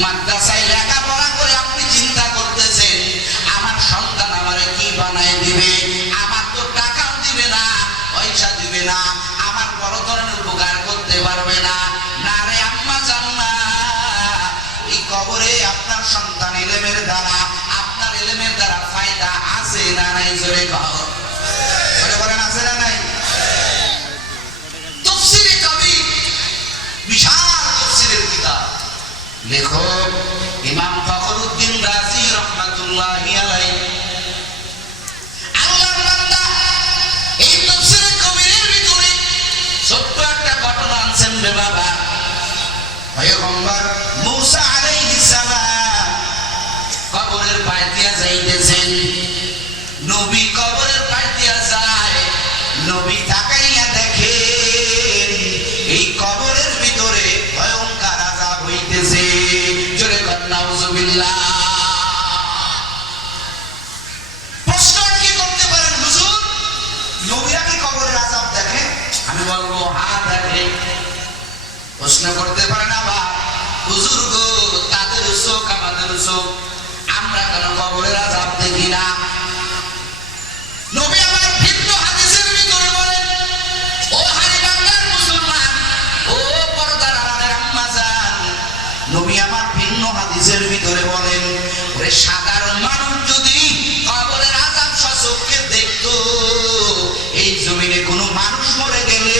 মাদ্রাসায় লেখাপড়া করে আপনি চিন্তা করতেছেন আমার সন্তান আমারে কি বানায় দিবে, আমার তো টাকাও দিবে না, পয়সা দিবে না, আমার বড় ধরনের উপকার করতে পারবে না। না রে আম্মা জান না, এই কবরে আপনার সন্তান ইলমের দ্বারা, আপনার ইলমের দ্বারা ফায়দা আছে না নাই? জোরে কও, জোরে বলেন আছে না নাই? তাফসীরে কবির, বিশাল তাফসীরের কিতাব, লেখক ইমাম ফখরুদ্দিন রাজি রহমাতুল্লাহি আলাইহি। আল্লাহর বান্দা এই তাফসীরে কবিরের ভিতরে ছোট্ট একটা ঘটনা আনছেন রে বাবা। পয়গম্বর মূসা আলাইহিস সালাম কবরের পাশ দিয়া যাইতেছেন, নবী কবরের পাশ দিয়া যায়, নবী তাকাইয়া দেখেন এই কবরের ভিতরে ভয়ঙ্কর আযাব হইতেছে। জোরে কর নাউযুবিল্লাহ। প্রশ্ন কি করতে পারেন হুজুর, নবীরা কি কবরের আযাব দেখে? আমি বলবো হ্যাঁ দেখে। প্রশ্ন করতে পারেন আবার হুজুর গো তাদের চোখ আমাদের চোখ, আমরা কেন কবরের আযাব দেখি না? নবী আমার ভিন্ন হাদিসের ভিতরে বলেন, ও হারি বাংলার মুসলমান, ও পর্দার আড়ালের আম্মা জান, নবী আমার ভিন্ন হাদিসের ভিতরে বলেন, ওরে সাধারণ মানুষ যদি কবরের আযাব সচক্ষে দেখতো, এই জমিনে কোনো মানুষ মরে গেলে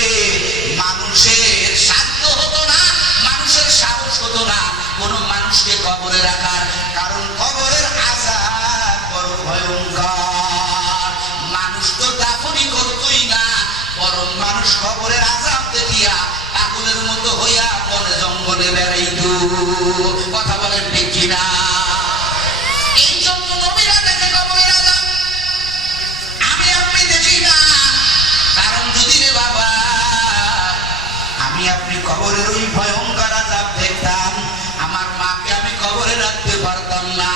মানুষের সাধ্য হতো না, মানুষের সাহস হতো না কোনো মানুষকে কবরে রাখার, কারণ কবরের আযাব বড় ভয়ঙ্কর। মানুষ তো দাফনই করতোই না, বরং মানুষ কবরের আযাব দেখিয়া পাগলের মতো হইয়া বনে জঙ্গলে বেড়াইতো। কথা বলেন ঠিক কিনা? এই জন্য নবীরা দেখে কবরের আযাব, আমি আপনি দেখি না। কারণ যদি রে বাবা আমি আপনি কবরের ওই ভয়ঙ্কর আযাব দেখতাম, আমার মাকে আমি কবরে রাখতে পারতাম না,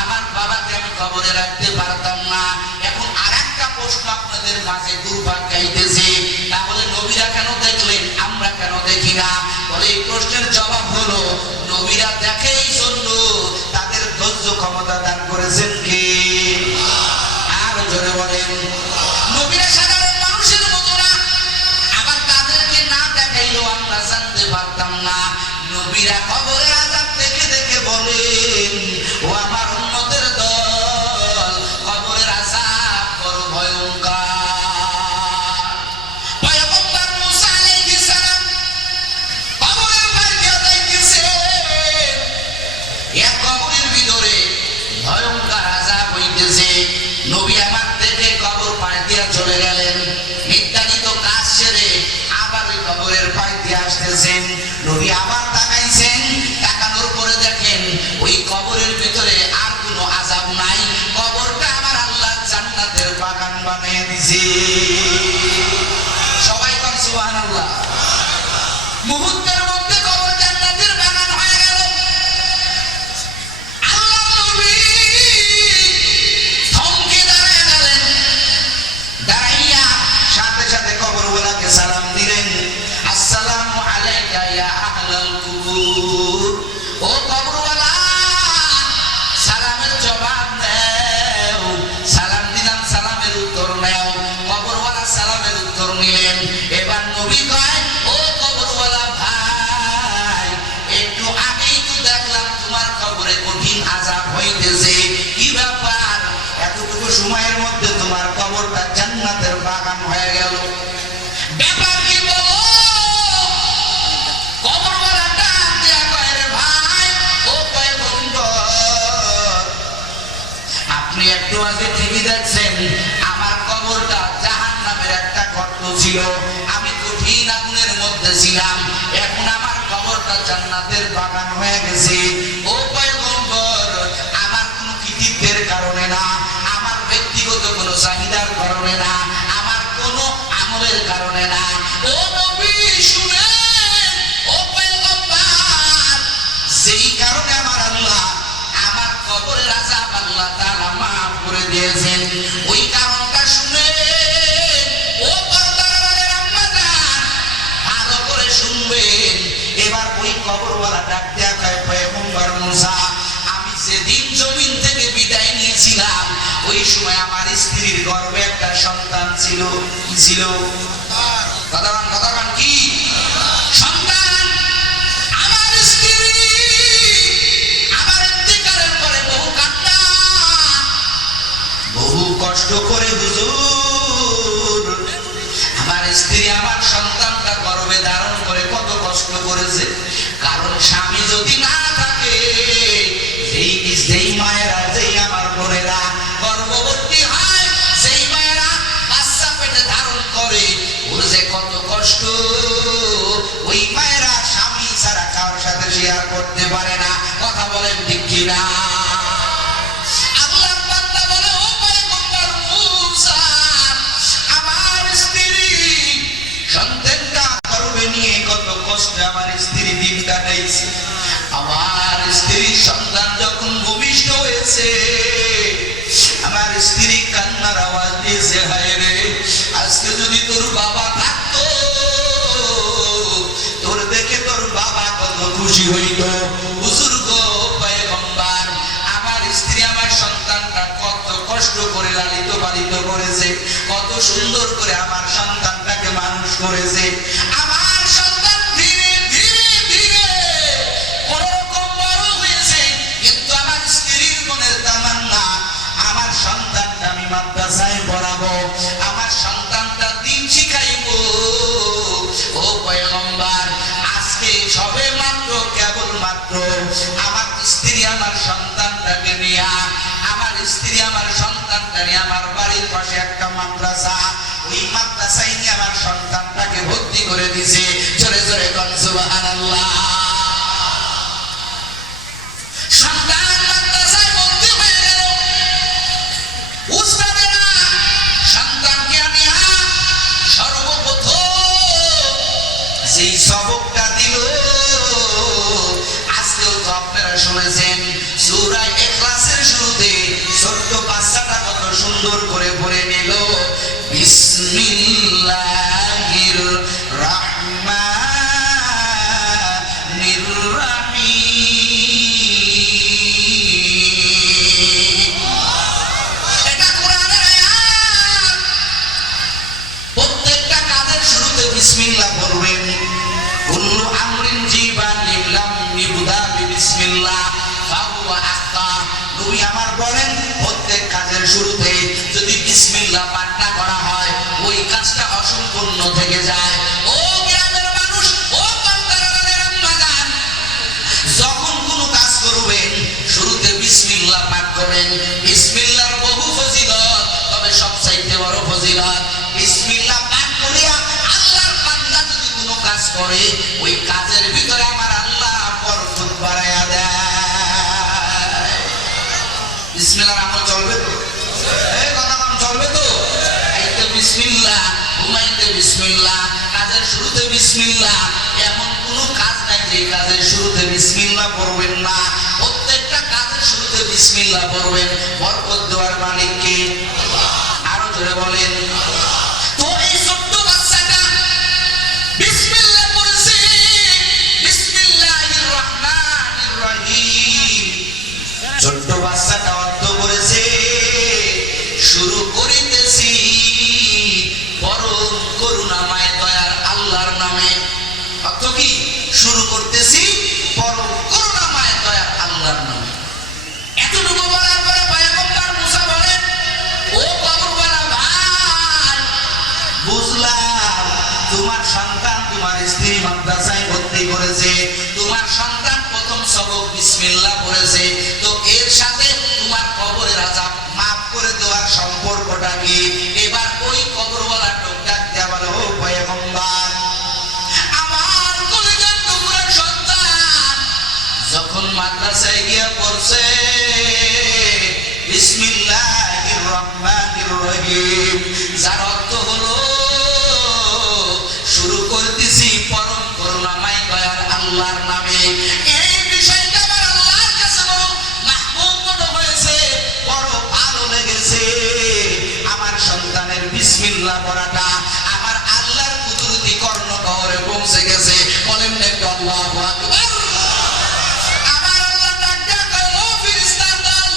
আমার বাবাকে আমি কবরে রাখতে পারতাম না। এখন আরেকটা প্রশ্ন আপনাদের মাঝে দুর্ভাগ গাইতেছে, তাহলে নবীরা কেন দেখলেন আমরা কেন দেখি না? বলে এই প্রশ্নের জবাব হলো, নবীরা দেখে এই জন্য তাদের ধৈর্য ক্ষমতা দান করেছেন কে? আর জোরে বলেন। নবীরা সাধারণ মানুষের মতো না, আবার তাদেরকে না দেখাইলেও আমরা জানতে পারতাম না। নবীরা কবরের আযাব দেখে দেখে বলেন, ও আমার উম্মতের দল, কবরের আযাব বড় ভয়ঙ্কর। পয়গম্বর মূসা আলাইহিস সালাম কবরের পাশ দিয়া যাইতেছে, এক কবরের ভিতরে ভয়ঙ্কর আযাব হইতেছে। নবী আমার দেখে কবর পাশ দিয়া চলে গেলেন, নির্ধারিত কাজ সেরে আবার ওই কবরের পাশ দিয়ে আসতেছেন। নবী আবার তাকাইছেন, তাকানোর পরে দেখেন ওই কবরের ভিতরে আর কোনো আযাব নাই, কবরটা আমার আল্লাহ জান্নাতের বাগান বানিয়ে দিয়েছে। সবাই কর সুবহানাল্লাহ। মুহূর্তের মধ্যে কবর জান্নাতের বাগান হয়ে গেল। আল্লাহ নবী থমকে দাঁড়ায় গেলেন, দাঁড়াইয়া সাথে সাথে কবরওয়ালাকে সালাম দিলেন, আসসালামু আলাইকা ইয়া আহলাল কুবুর। ও কবরওয়ালা, সালামের জবাব নাও। সালাম দিলাম, সালামের উত্তর নাও। কবরওয়ালা সালামের উত্তর নিলেন। এবার নবী কয়, ও কবরওয়ালা ভাই, একটু আগেই তো দেখলাম তোমার কবরে কঠিন আযাব হইতেছে, কি ব্যাপার? এতটুকু সময়ের মধ্যে তোমার কবরটা জান্নাতের বাগান হয়ে গেল, ব্যাপার কি বলো? কবরওয়ালা ডাক দিয়া কয়, রে ভাই, ও পয়গম্বর, আপনি একটু আগে টিভি দেখছেন, আমার কবরটা জাহান্নামের একটা গর্ত ছিল, আমি কঠিন আগুনের মধ্যে ছিলাম, এখন আমার কবরটা জান্নাতের বাগান হয়ে গেছে। ও পয়গম্বর, আমার কোনো কৃতিত্বের কারণে না, আমার ব্যক্তিগত কোনো চাহিদার কারণে না, আমার কোনো আমলের কারণে না। ও নবী শুনেন, ও পয়গম্বর, যেই কারণে আমার আল্লাহ আমার কবরের আযাব আল্লাহ তাআলা মাফ করে দিয়েছেন, ওই কারণটা শুনে ও পর্দার আড়ালের আম্মা জান ভালো করে শুনবেন। এবার ওই কবরওয়ালা ডাক দেয়া কয়, পয়গম্বর ওই সময় আমার স্ত্রীর গর্ভে একটা সন্তান ছিল। কি ছিল? কথাবান কি সন্তান? আমার স্ত্রী আমার ইন্তেকালের পরে বহু কান্না, বহু কষ্ট করে হুজুর আমার স্ত্রী আমার সন্তানটা গর্ভে ধারণ করে কত কষ্ট করেছে। কারণ স্বামী যদি না থাকে, যেই মায়েরা, যেই আমার বোনেরা গর্ভবতী হয়, যেই মায়েরা বাচ্চা পেটে ধারণ করে, ওর যে কত কষ্ট, ওই মায়েরা স্বামী ছাড়া কারোর সাথে শেয়ার করতে পারে না। কথা বলেন ঠিক কিনা? আল্লাহর বান্দা বলে, ও পয়গম্বর মূসা, আমার স্ত্রী সন্তানটা গর্ভে নিয়ে কত কষ্টে আমার স্ত্রী দিন কাটাইছে। আমার স্ত্রীর সন্তান যখন ভূমিষ্ঠ হয়েছে, আমার স্ত্রী কান্নার আওয়াজ দিয়েছে, হায় রে, আজকে যদি তোর বাবা থাকতো, তোর দেখে তোর বাবা কত খুশি হইত। বুজুর্গ পয়গম্বর, আমার স্ত্রী আমার সন্তানটা কত কষ্ট করে লালিত পালিত করেছে, কত সুন্দর করে আমার সন্তানটাকে মানুষ করেছে। আমার সন্তান ধীরে ধীরে ধীরে কোনরকম বড় হয়েছে, কিন্তু আমার স্ত্রীর মনের তামান্না, আমার সন্তানটা আমি মাদ্রাসায় পড়াবো, আমার সন্তানটা দিন শিখাইবো। ও পয়গম্বর, আজকে সবে মাত্র কেবল মাত্র আমার স্ত্রী আমার সন্তানটাকে নিয়ে, আমার স্ত্রী আমার সন্তানটা নিয়ে আমার বাড়ির পাশে একটা মাদ্রাসা, ওই মাদ্রাসায় নিয়ে আমার সন্তানটাকে ভর্তি করে দিছে। জোরে জোরে কোন সুবহানাল্লাহ। সন্তান মাদ্রাসায় ভর্তি হয়ে গেল। উস্তাদেরা সন্তানকে নিয়ে সর্বপ্রথম যেই সবকটা দিল, আজকেও তো আপনারা শুনেছেন, সূরা ইখলাসের শুরুতে ছোট্ট বাচ্চাটা কত সুন্দর করে পড়ে নিল, বিসমিল্লাহির রাহমানির রাহিম। এটা কোরআনের আয়াত। প্রত্যেকটা কাজের শুরুতে বিসমিল্লাহ পড়বেন। কুল্লু আমরিন জিবানিন লাম ইবদা বিসমিল্লাহ ফাহুয়া আখতা। নবী আমার বলেন, প্রত্যেক কাজের শুরুতে যদি বিসমিল্লাহ পাঠ না করা হয়, ওই কাজটা অসম্পূর্ণ থেকে যায়। ও গ্রামের মানুষ, ও কন্তারাদের আম্মাজান, যখন কোনো কাজ করবেন শুরুতে বিসমিল্লাহ পাঠ করবেন। বিসমিল্লাহর বহু ফজিলত, তবে সবচাইতে বড় ফজিলত বিসমিল্লাহ পাঠ করিয়া আল্লাহর বান্দা যদি কোনো কাজ করে, ওই কাজের ভিতরে আমার আল্লাহ বরকত বাড়ায়া দেয়। বিসমিল্লাহর আমল চলবে তো? এই কথা কাম চলবে তো? আইতে বিসমিল্লাহ, ঘুমাইতে বিসমিল্লাহ, কাজের শুরুতে বিসমিল্লাহ। এমন কোনো কাজ নাই যে কাজের শুরুতে বিসমিল্লাহ পড়বেন না। প্রত্যেকটা কাজের শুরুতে বিসমিল্লাহ পড়বেন। বরকত দেওয়ার মালিক কে? আরো জোরে বলেন। তো এই ছোট্ট বাচ্চাটা বিসমিল্লাহ পড়ছে, বিসমিল্লাহির রাহমানির রাহিম। ছোট্ট বাচ্চাটা অর্থ করেছে, শুরু করিতেছি পরম করুণাময় দয়ার আল্লাহর নামে। অর্থ কি? শুরু করতেছি পরম করুণাময় দয়ার আল্লাহর নামে। এতটুকু বলার পরে পয়গম্বর মূসা বলেন, ও কবরওয়ালা ভাই, বুঝলাম তোমার সন্তান তোমার স্ত্রী মাদ্রাসায় ভর্তি করেছে, তোমার সন্তান প্রথম সবক বিসমিল্লাহ পড়েছে, তো এর সাথে তোমার কবরের আযাব মাফ করে দেওয়ার সম্পর্কটা কি? এবার ওই কবরওয়ালা ডাক দেয়া বলে, ও পয়গম্বর, আমার কলিজার টুকরা সন্তান যখন মাদ্রাসায় গিয়ে পড়ছে বিসমিল্লাহির রাহমানির রহিম, যার অর্থ হলো শুরু করতেছি পরম করুণাময় দয়ার আল্লাহর নামে, এই বিষয়টা আমার আল্লাহর কাছে বড় মাহবুব মনে হয়েছে, বড় ভালো লেগেছে। আমার সন্তানের বিসমিল্লাহ পড়াটা আমার আল্লাহর কুদরতি কর্ণগহরে পৌঁছে গেছে। বলেন একটু আল্লাহু আকবার। আমার আল্লাহ ডাক দেয়া কয়, ও ফেরেশতার দল,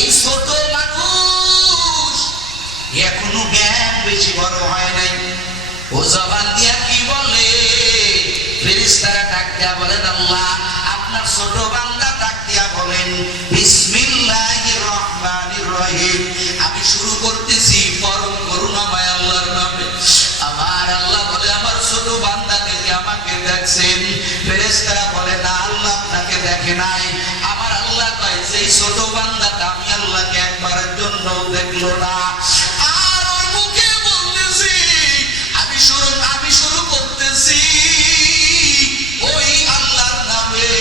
এই ছোট মানুষ এখনো জ্ঞান বেশি বড় হয় নাই। ও জবান দিয়া কি বলে? ফেরেশতারা ডাক দিয়া বলেন, আল্লাহ আপনার ছোট বান্দা ডাক দিয়া বলেন, বিসমিল্লাহির রহমানির রহিম, আমি শুরু করতেছি পরম করুণাময় আল্লাহর নামে। আমার আল্লাহ বলে, আমার ছোট বান্দাকে কি আমাকে দেখছেন? ফেরেশতারা বলে, না আল্লাহ আপনাকে দেখে নাই। আমার আল্লাহ কয়, যেই ছোট বান্দাটা আমি আল্লাহকে একবারের জন্য দেখলো না। আর ওর মুখে বলতেছি, আমি শুরু করতেছি ওই আল্লাহর নামে,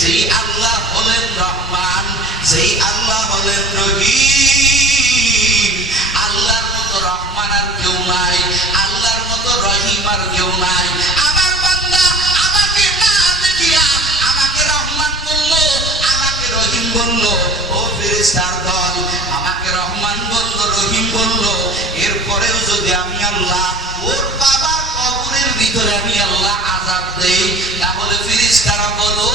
যেই আল্লাহ হলেন রহমান, যেই আল্লাহ হলেন রহিম। আল্লাহর মতো রহমান আর কেউ নাই, আল্লাহর মতো রহিম আর কেউ নাই। আমার বান্দা আমাকে না দেখিয়া আমাকে রহমান বললো, আমাকে রহিম বললো। ও ফেরেশতার দল, আমাকে রহমান বললো, রহিম বললো, এরপরেও যদি আমি আল্লাহ ওর বাবার কবরের ভিতরে আমি আল্লাহ আযাব দেই, তাহলে ফেরেশতারা বলো,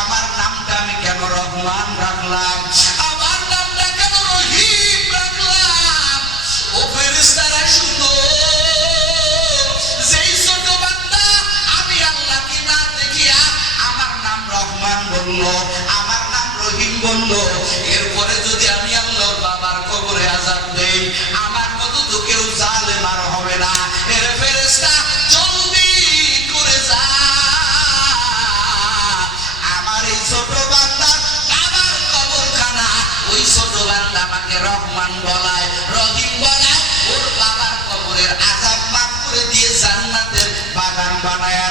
আমার নামটা আমি কেন রহমান রাখলাম, আমার নামটা কেন রহিম রাখলাম? ও ফেরেশতারা শুনো, যেই ছোট বান্দা আমি আল্লাহকে না দেখিয়া আমার নাম রহমান বললো, আমার নাম রহিম বললো, এরপরে যদি আমি আল্লাহর বাবার কবরে আযাব দেই, আমার মতো তো কেউ জালেম আর হবে না। এর ফেরেশতা জলদি করে যা, আমার এই ছোট বান্দার বাবার কবরখানা, ওই ছোট বান্দা আমাকে রহমান বলায়, রহিম বলায়, ওর বাবার কবরের আযাব মাফ করে দিয়ে জান্নাতের বাগান বানায়া